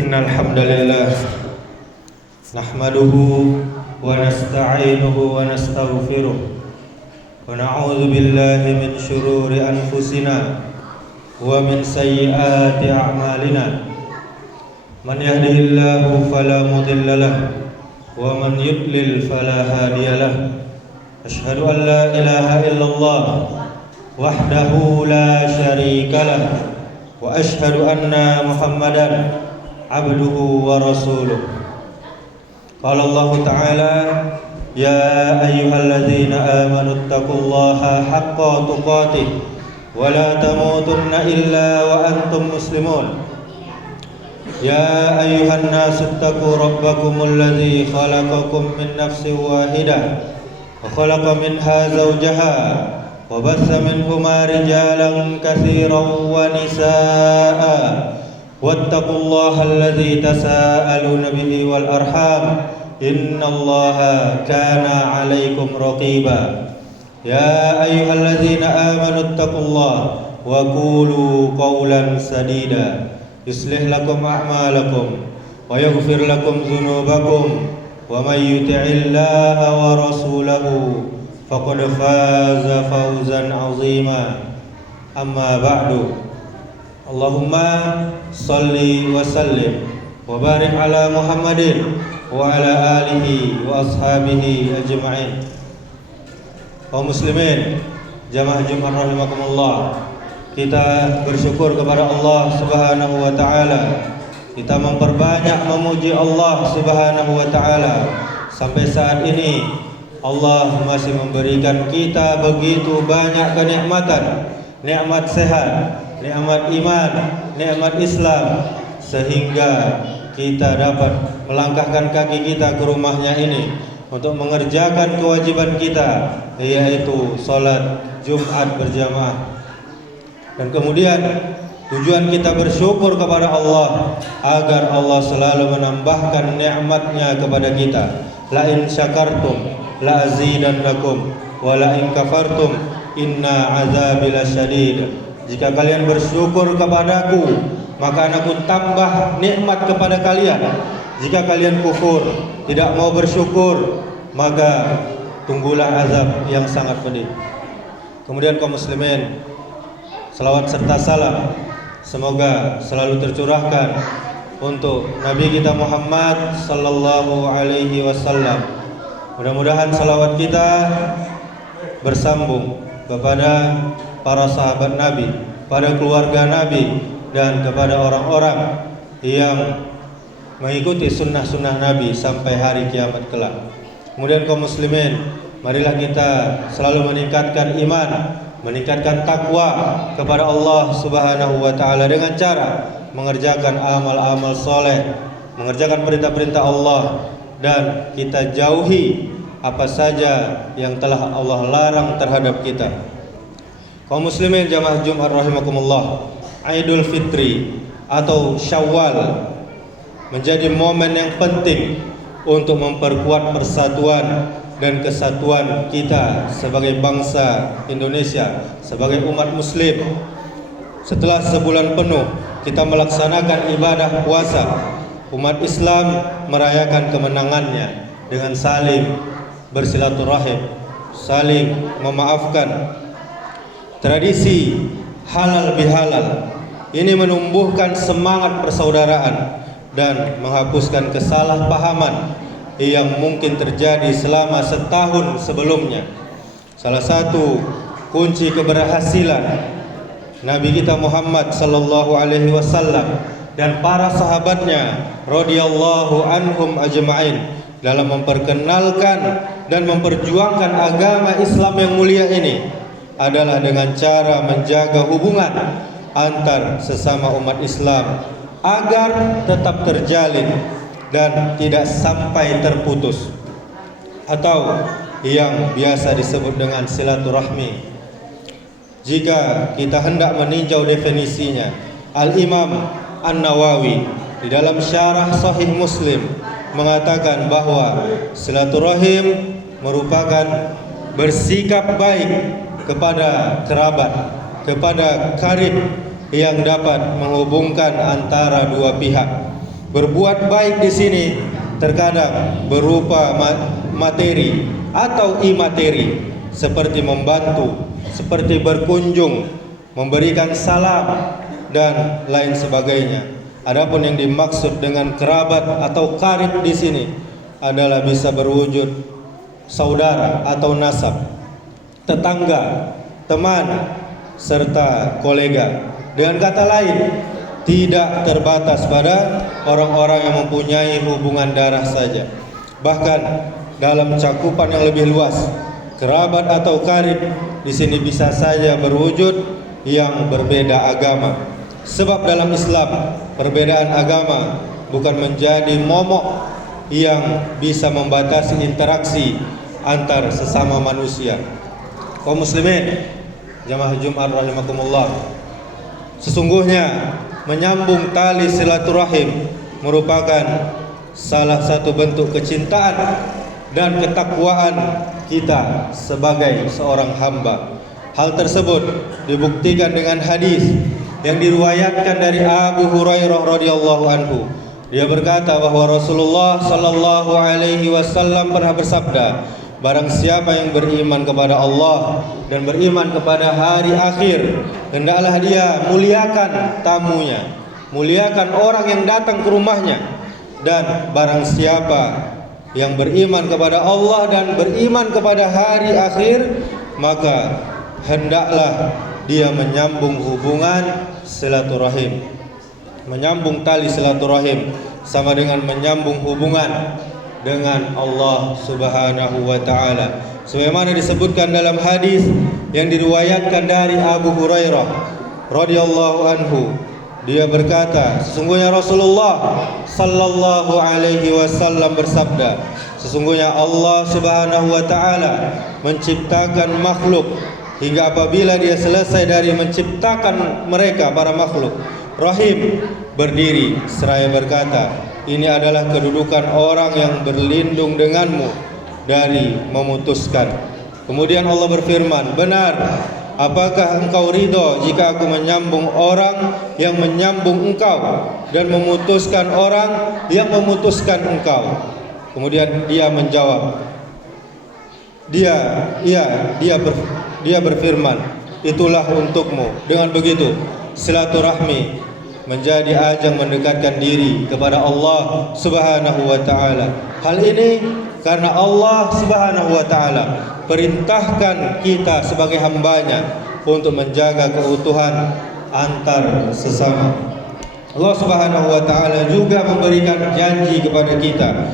Innal hamdalillah nahmaduhu wa nasta'inuhu wa nastaghfiruh wa na'udzu billahi min shururi anfusina wa min sayyiati a'malina. Man yahdihillahu fala mudilla lahu wa man yudlil fala hadiya lahu. Asyhadu an la ilaha illallah wahdahu la syarika lahu wa asyhadu anna Muhammadan abduhu wa rasuluh. Qala Allah Ta'ala, ya ayyuhalladzina amanu taqullaha haqqa tuqatih wa la tamutunna illa wa antum muslimun. Ya ayyuhan nasu taqu rabbakumul ladzi khalaqakum min nafsin wahidah wa khalaqa minha zawjaha wa batha minhuma rijalan katsiran wa nisaa'a wattaqullaha alladzi tasaaluna bihi wal arham innallaha kana 'alaikum raqiba. Ya ayyuhalladzina amanu taqullaha wa qulu qawlan sadida yuslih lakum a'malakum wa yaghfir lakum dhunubakum wa may yuti'illaha wa rasulahu faqad faza fawzan 'azima. Amma ba'du. Allahumma salli wa sallim wa barik ala Muhammadin wa ala alihi wa ashabihi ajma'in. Kaum muslimin, jamaah Jumat rahimakumullah, kita bersyukur kepada Allah Subhanahu wa taala. Kita memperbanyak memuji Allah Subhanahu wa taala. Sampai saat ini Allah masih memberikan kita begitu banyak kenikmatan, nikmat sehat, nikmat iman, nikmat Islam, sehingga kita dapat melangkahkan kaki kita ke rumahnya ini untuk mengerjakan kewajiban kita, yaitu sholat Jumat berjamaah. Dan kemudian tujuan kita bersyukur kepada Allah agar Allah selalu menambahkan nikmatnya kepada kita. La in syakartum la azidannakum wa la in kafartum inna azabi lasyadid. Jika kalian bersyukur kepadaku, maka aku tambah nikmat kepada kalian. Jika kalian kufur, tidak mau bersyukur, maka tunggulah azab yang sangat pedih. Kemudian kaum muslimin, salawat serta salam semoga selalu tercurahkan untuk Nabi kita Muhammad sallallahu alaihi wasallam. Mudah-mudahan salawat kita bersambung kepada para sahabat Nabi, pada keluarga Nabi, dan kepada orang-orang yang mengikuti sunnah-sunnah Nabi sampai hari kiamat kelak. Kemudian kaum muslimin, marilah kita selalu meningkatkan iman, meningkatkan takwa kepada Allah Subhanahu wa taala dengan cara mengerjakan amal-amal soleh, mengerjakan perintah-perintah Allah, dan kita jauhi apa saja yang telah Allah larang terhadap kita. Kaum muslimin jamaah Jumat rahimakumullah, Idul Fitri atau Syawal menjadi momen yang penting untuk memperkuat persatuan dan kesatuan kita sebagai bangsa Indonesia, sebagai umat muslim. Setelah sebulan penuh kita melaksanakan ibadah puasa, umat Islam merayakan kemenangannya dengan saling bersilaturahim, saling memaafkan. Tradisi halal bihalal ini menumbuhkan semangat persaudaraan dan menghapuskan kesalahpahaman yang mungkin terjadi selama setahun sebelumnya. Salah satu kunci keberhasilan Nabi kita Muhammad sallallahu alaihi wasallam dan para sahabatnya radhiyallahu anhum ajma'in dalam memperkenalkan dan memperjuangkan agama Islam yang mulia ini adalah dengan cara menjaga hubungan antar sesama umat Islam agar tetap terjalin dan tidak sampai terputus, atau yang biasa disebut dengan silaturahmi. Jika kita hendak meninjau definisinya, Al-Imam An-Nawawi di dalam syarah Sahih Muslim mengatakan bahwa silaturahim merupakan bersikap baik kepada kerabat, kepada karib yang dapat menghubungkan antara dua pihak. Berbuat baik di sini terkadang berupa materi atau imateri, seperti membantu, seperti berkunjung, memberikan salam dan lain sebagainya. Adapun yang dimaksud dengan kerabat atau karib di sini adalah bisa berwujud saudara atau nasab, tetangga, teman, serta kolega. Dengan kata lain, tidak terbatas pada orang-orang yang mempunyai hubungan darah saja. Bahkan dalam cakupan yang lebih luas, kerabat atau karib di sini bisa saja berwujud yang berbeda agama. Sebab dalam Islam, perbedaan agama bukan menjadi momok yang bisa membatasi interaksi antar sesama manusia. Kaum muslimin, jamaah Jumat rahimakumullah, sesungguhnya menyambung tali silaturahim merupakan salah satu bentuk kecintaan dan ketakwaan kita sebagai seorang hamba. Hal tersebut dibuktikan dengan hadis yang diriwayatkan dari Abu Hurairah radhiyallahu anhu. Dia berkata bahwa Rasulullah sallallahu alaihi wasallam pernah bersabda, barang siapa yang beriman kepada Allah dan beriman kepada hari akhir, hendaklah dia muliakan tamunya, muliakan orang yang datang ke rumahnya. Dan barang siapa yang beriman kepada Allah dan beriman kepada hari akhir, maka hendaklah dia menyambung hubungan silaturahim. Menyambung tali silaturahim sama dengan menyambung hubungan dengan Allah Subhanahu wa taala. Sebagaimana disebutkan dalam hadis yang diriwayatkan dari Abu Hurairah radhiyallahu anhu, dia berkata, sesungguhnya Rasulullah sallallahu alaihi wasallam bersabda, sesungguhnya Allah Subhanahu wa taala menciptakan makhluk hingga apabila dia selesai dari menciptakan mereka para makhluk, rahim berdiri seraya berkata, ini adalah kedudukan orang yang berlindung denganmu dari memutuskan. Kemudian Allah berfirman, benar, apakah engkau ridho jika aku menyambung orang yang menyambung engkau dan memutuskan orang yang memutuskan engkau? Kemudian dia menjawab, dia berfirman, itulah untukmu. Dengan begitu silaturahmi menjadi ajang mendekatkan diri kepada Allah Subhanahu wa taala. Hal ini karena Allah Subhanahu wa taala perintahkan kita sebagai hambanya untuk menjaga keutuhan antar sesama. Allah Subhanahu wa taala juga memberikan janji kepada kita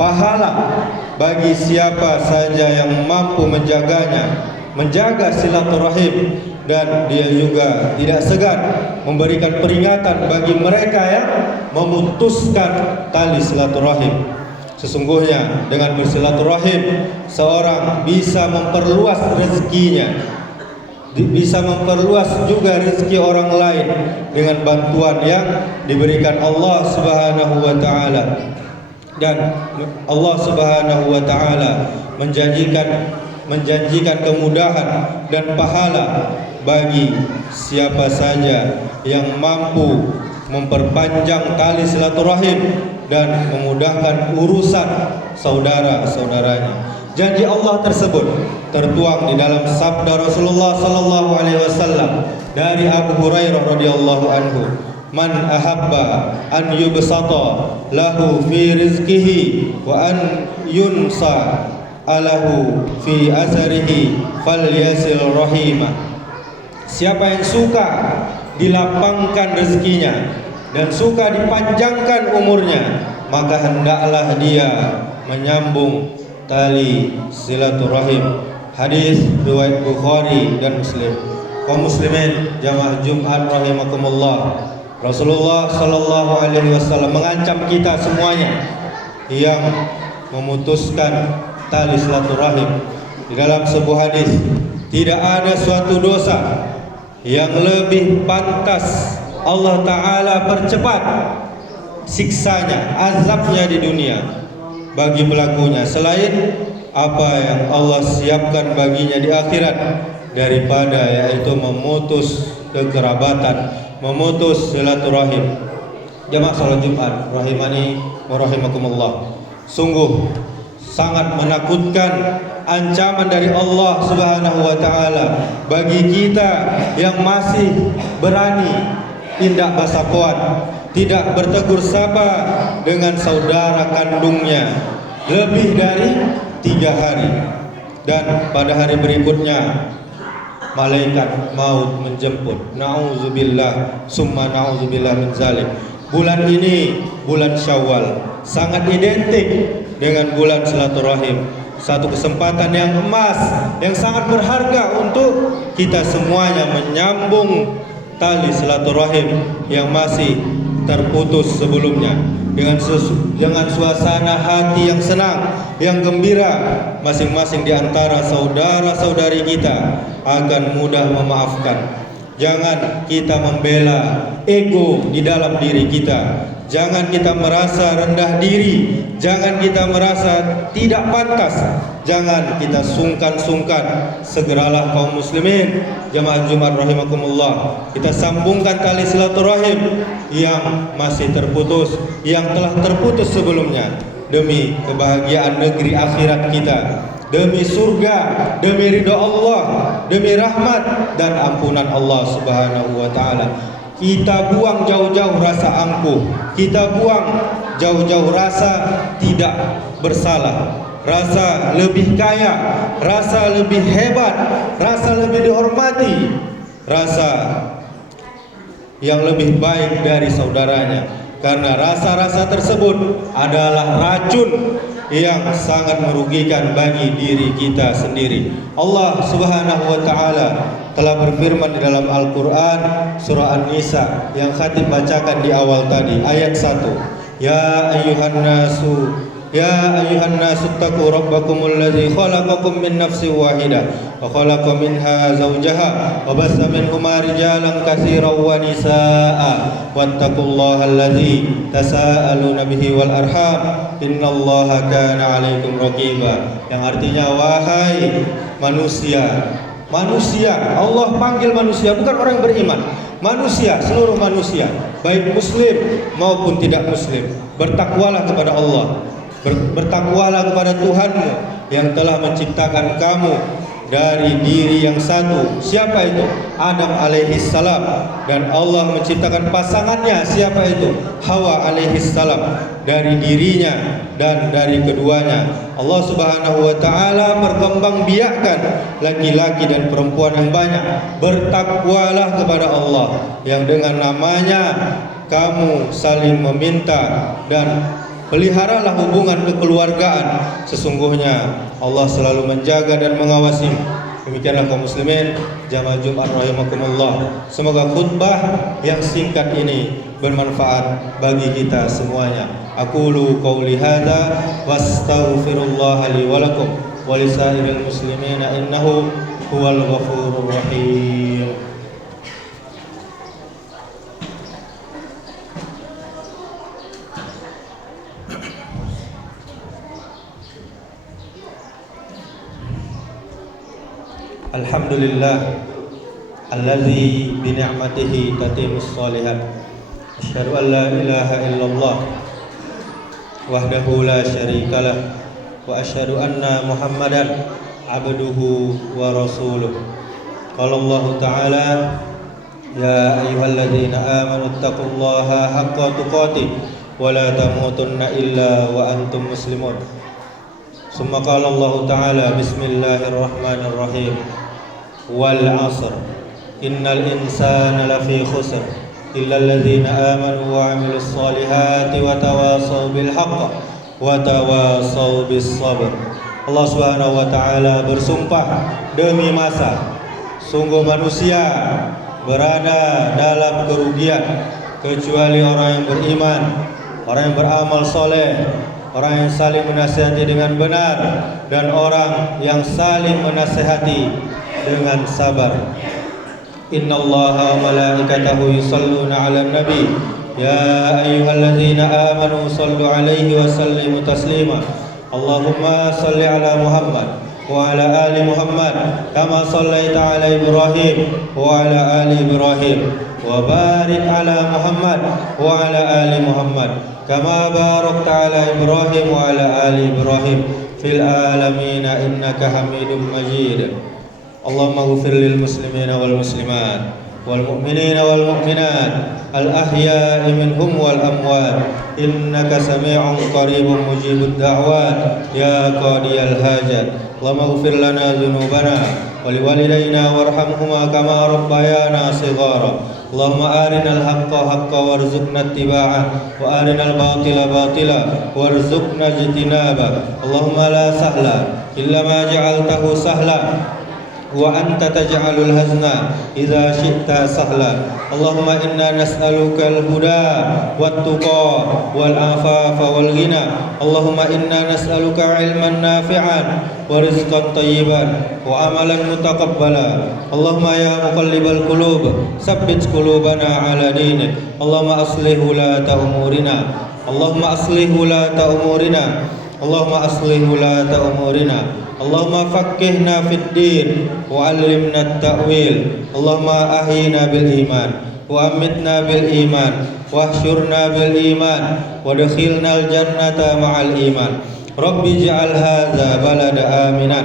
pahala bagi siapa saja yang mampu menjaganya, menjaga silaturahim, dan dia juga tidak segan memberikan peringatan bagi mereka yang memutuskan tali silaturahim. Sesungguhnya dengan bersilaturahim seorang bisa memperluas rezekinya, bisa memperluas juga rezeki orang lain dengan bantuan yang diberikan Allah Subhanahu wa taala. Dan Allah Subhanahu wa taala menjanjikan kemudahan dan pahala bagi siapa saja yang mampu memperpanjang tali silaturahim dan memudahkan urusan saudara-saudaranya. Janji Allah tersebut tertuang di dalam sabda Rasulullah sallallahu alaihi wasallam dari Abu Hurairah radhiyallahu anhu, man ahabba an yubsata lahu fi rizqihi wa an yunsa alahu fi azarihi falyasil rahimah. Siapa yang suka dilapangkan rezekinya dan suka dipanjangkan umurnya, maka hendaklah dia menyambung tali silaturahim. Hadis riwayat Bukhari dan Muslim. Kaum muslimin jamaah Jumat rahimakumullah, Rasulullah sallallahu alaihi wasallam mengancam kita semuanya yang memutuskan tali silaturahim. Di dalam sebuah hadis, tidak ada suatu dosa yang lebih pantas Allah Ta'ala percepat siksanya, azabnya di dunia bagi pelakunya selain apa yang Allah siapkan baginya di akhirat, daripada yaitu memutus kekerabatan, memutus silaturahim. Jamaah salat Jumat rahimani wa rahimakumullah. Sungguh sangat menakutkan ancaman dari Allah Subhanahu wa taala bagi kita yang masih berani tindak basa kuat, tidak bertegur sapa dengan saudara kandungnya lebih dari 3 hari, dan pada hari berikutnya malaikat maut menjemput. Nauzubillah summa nauzubillah min zalik. Bulan ini, bulan Syawal, sangat identik dengan bulan silaturahim. Satu kesempatan yang emas, yang sangat berharga untuk kita semuanya menyambung tali silaturahim yang masih terputus sebelumnya. Dengan suasana hati yang senang, yang gembira, masing-masing di antara saudara-saudari kita akan mudah memaafkan. Jangan kita membela ego di dalam diri kita. Jangan kita merasa rendah diri. Jangan kita merasa tidak pantas. Jangan kita sungkan-sungkan. Segeralah kaum muslimin, jamaah Jumat rahimakumullah, kita sambungkan tali silaturahim yang masih terputus, yang telah terputus sebelumnya, demi kebahagiaan negeri akhirat kita, demi surga, demi ridha Allah, demi rahmat dan ampunan Allah Subhanahu wa taala. Kita buang jauh-jauh rasa angkuh, kita buang jauh-jauh rasa tidak bersalah, rasa lebih kaya, rasa lebih hebat, rasa lebih dihormati, rasa yang lebih baik dari saudaranya. Karena rasa-rasa tersebut adalah racun yang sangat merugikan bagi diri kita sendiri. Allah Subhanahu wa taala telah berfirman di dalam Al-Qur'an surah An-Nisa yang khatib bacakan di awal tadi, ayat 1. Ya ayyuhan nasu taqu rabbakumul ladzi khalaqakum min nafsin wahidah wa khalaqa minha zawjaha wa bassa minhuma rijalan katsiran wa nisaa'a wattaqullaha alladzi tasaaluna bihi wal arham innallaha kana 'alaikum raqiba. Yang artinya, wahai manusia, Allah panggil manusia, bukan orang beriman. Manusia, seluruh manusia, baik muslim maupun tidak muslim, bertakwalah kepada Allah. Bertakwalah kepada Tuhanmu yang telah menciptakan kamu dari diri yang satu. Siapa itu? Adam alaihissalam. Dan Allah menciptakan pasangannya. Siapa itu? Hawa alaihissalam. Dari dirinya dan dari keduanya. Allah Subhanahu wa taala berkembangbiakkan laki-laki dan perempuan yang banyak. Bertakwalah kepada Allah yang dengan namanya kamu saling meminta, dan peliharalah hubungan kekeluargaan. Sesungguhnya Allah selalu menjaga dan mengawasi. Demikianlah kaum muslimin, jamaah Jumat rahimakumullah. Semoga khutbah yang singkat ini bermanfaat bagi kita semuanya. Aqulu qauli hadza wastaghfirullah li wa lakum wa lisairil muslimin innahu huwal ghafurur rahim. Alhamdulillah allazi bi ni'matihi tatimmus shalihat. Asyhadu an la ilaha illallah wahdahu la syarikalah wa asyhadu anna Muhammadan abduhu wa rasuluh. Qala Allah Ta'ala, ya ayyuhalladzina amanu taqullaha haqqa tuqatih wa la tamutunna illa wa antum muslimun. Summa qala Allah Ta'ala, bismillahirrahmanirrahim. Wal 'asr innal insana lafi khusr illa alladzina amanu wa 'amilus solihati wa tawasaw bil haqq wa tawasaw bis sabr. Allah Subhanahu wa taala bersumpah demi masa, sungguh manusia berada dalam kerugian kecuali orang yang beriman, orang yang beramal soleh, orang yang saling menasihati dengan benar, dan orang yang saling menasihati dengan sabar. Innallaha wa malaikatahu yusholluna 'alan nabi ya ayyuhalladzina amanu shallu 'alaihi wa sallimu taslima. Allahumma shalli 'ala Muhammad wa 'ala ali Muhammad kama shallaita 'ala Ibrahim wa 'ala ali Ibrahim وبارك على محمد وعلى آل محمد كما باركت على إبراهيم وعلى آل إبراهيم في العالمين إنك حميد مجيد اللهم اغفر للمسلمين والمسلمات والمؤمنين والمؤمنات الأحياء منهم والأموات إنك سميع قريب مجيب الدعوات يا قاضي الحاجات اللهم اغفر لنا ذنوبنا ولوالدينا وارحمهما كما ربيانا صغارا اللهم أرنا الحق حقا وارزقنا اتباعه وأرنا الباطل باطلا وارزقنا اجتنابه اللهم لا سهل إلا ما جعلته سهلا وأنت تجعل الحزن إذا شئت سهلا اللهم إنا نسألك الهدى والتقى والعفاف والغنى اللهم إنا نسألك علما نافعا ورزقا طيبا وعملا متقبلا اللهم يا مقلب القلوب ثبت قلوبنا على دينك اللهم أصلح ولاة أمورنا اللهم أصلح ولاة أمورنا اللهم أصلح ولاة أمورنا اللهم فقهنا في الدين وعلمنا التأويل اللهم أحينا بالإيمان وأمتنا بالإيمان واحشرنا بالإيمان وادخلنا الجنة مع الإيمان رب اجعل هذا بلد آمنا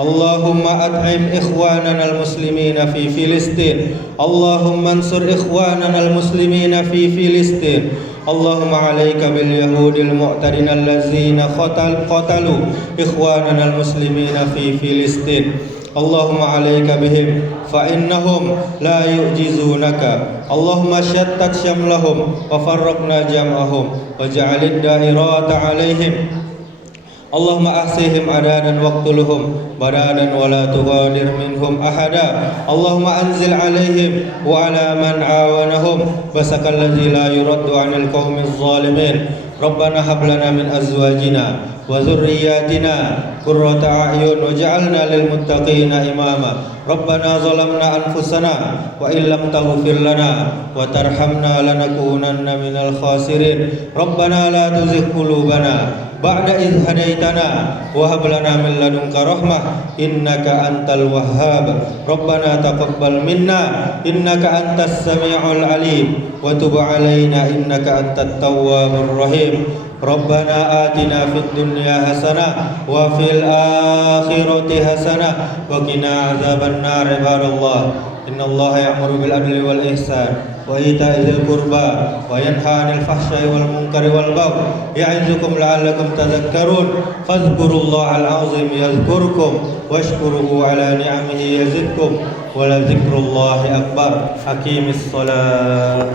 اللهم أطعم إخواننا المسلمين في فلسطين اللهم انصر إخواننا المسلمين في فلسطين اللهم عليك باليهود المعتدين الذين قتلوا إخواننا المسلمين في فلسطين اللهم عليك بهم فإنهم لا يعجزونك اللهم شتت شملهم وفرقنا جمعهم واجعل الدائرات عليهم اللهم أحصهم عددا واقتلهم بدادا ولا تغادر منهم أحدا اللهم أنزل عليهم وعلى من عاونهم بسك الذي لا يرد عن القوم الظالمين ربنا هب لنا من أزواجنا وذرياتنا قرة أعين واجعلنا للمتقين إماما ربنا ظلمنا أنفسنا وإن لم تغفر لنا وترحمنا لنكونن من الخاسرين ربنا لا تزغ قلوبنا بعد إذ هديتنا وهب لنا من لدنك رحمة إنك أنت الوهاب ربنا تقبل منا إنك أنت السميع العليم وتب علينا إنك أنت التواب الرحيم ربنا آتنا في الدنيا حسنة وفي الآخرة حسنة وقنا عذاب النار عباد الله إن الله يأمر بالعدل والإحسان وإيتاء ذي القربى وينهى عن الفحشاء والمنكر والبغي يعظكم لعلكم تذكرون فاذكروا الله العظيم يذكركم واشكروه على نعمه يزدكم ولذكر الله أكبر أقيم الصلاة